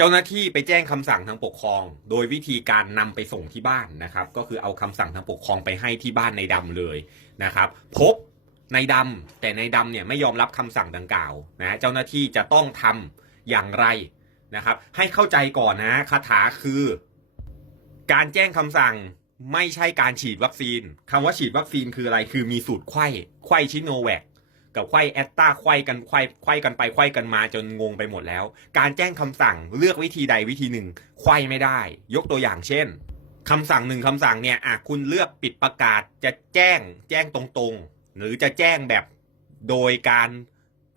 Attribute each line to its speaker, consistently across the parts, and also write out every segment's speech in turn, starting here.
Speaker 1: เจ้าหน้าที่ไปแจ้งคำสั่งทางปกครอง โดยวิธีการนำไปส่งที่บ้านนะครับ ก็คือเอาคำสั่งทางปกครองไปให้ที่บ้านในดำเลยนะครับ พบในดำแต่ในดำเนี่ยไม่ยอมรับคำสั่งดังกล่าวนะเจ้าหน้าที่จะต้องทำอย่างไรนะครับ ให้เข้าใจก่อนนะคาถาคือ การแจ้งคำสั่งไม่ใช่การฉีดวัคซีนคำว่าฉีดวัคซีนคืออะไรคือมีสูตรไข้ไข้ชิโนแวค กับไข้แอตตาไข้กันไข้ไข้กันไปไข้กันมาจนงงไปหมดแล้ว การแจ้งคำสั่งเลือกวิธีใดวิธีหนึ่งไข้ไม่ได้ ยกตัวอย่างเช่นคำสั่งหนึ่งคำสั่งเนี่ยอะคุณเลือกปิดประกาศจะแจ้งแจ้งตรงๆ หรือจะแจ้งแบบโดยการ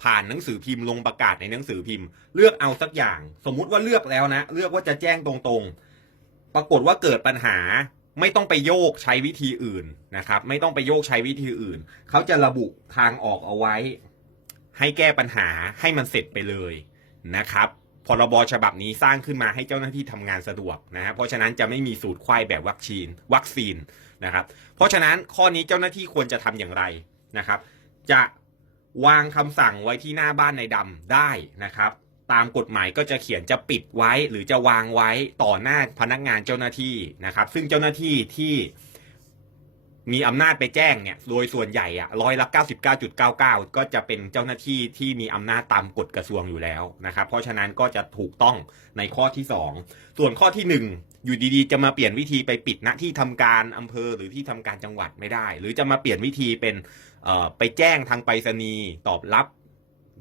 Speaker 1: ผ่านหนังสือพิมพ์ลงประกาศในหนังสือพิมพ์ เลือกเอาสักอย่าง สมมุติว่าเลือกแล้วนะ เลือกว่าจะแจ้งตรงๆ ปรากฏว่าเกิดปัญหา ไม่ต้องไปโยกใช้วิธีอื่นนะครับ ไม่ต้องไปโยกใช้วิธีอื่น เขาจะระบุทางออกเอาไว้ ให้แก้ปัญหาให้มันเสร็จไปเลยนะครับพรบฉบับนี้สร้างขึ้นมาให้เจ้าหน้าที่ทำงานสะดวกนะฮะเพราะฉะนั้นจะไม่มีสูตรควายแบบวัคซีนวัคซีนนะครับ เพราะฉะนั้นข้อนี้เจ้าหน้าที่ควรจะทำอย่างไรนะครับ จะวางคำสั่งไว้ที่หน้าบ้านในดำได้นะครับ ตามกฎหมายก็จะเขียนจะปิดไว้หรือจะวางไว้ต่อหน้าพนักงานเจ้าหน้าที่นะครับ ซึ่งเจ้าหน้าที่ที่มีอำนาจไปแจ้งเนี่ยโดยส่วนใหญ่อะร้อยละ99.99 ก็จะเป็นเจ้าหน้าที่ที่มีอำนาจตามกฎกระทรวงอยู่แล้วนะครับ เพราะฉะนั้นก็จะถูกต้องในข้อที่ 2 ส่วนข้อที่ 1 อยู่ดีๆ จะมาเปลี่ยนวิธีไปปิดณที่ทำการอำเภอหรือที่ทำการจังหวัดไม่ได้ หรือจะมาเปลี่ยนวิธีเป็นไปแจ้งทางไปรษณีย์ตอบรับ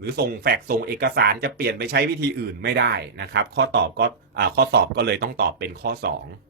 Speaker 1: หรือส่งแฟกส่งเอกสารจะเปลี่ยนไปใช้วิธีอื่นไม่ได้นะครับ ข้อตอบก็ข้อสอบก็เลยต้องตอบเป็นข้อ 2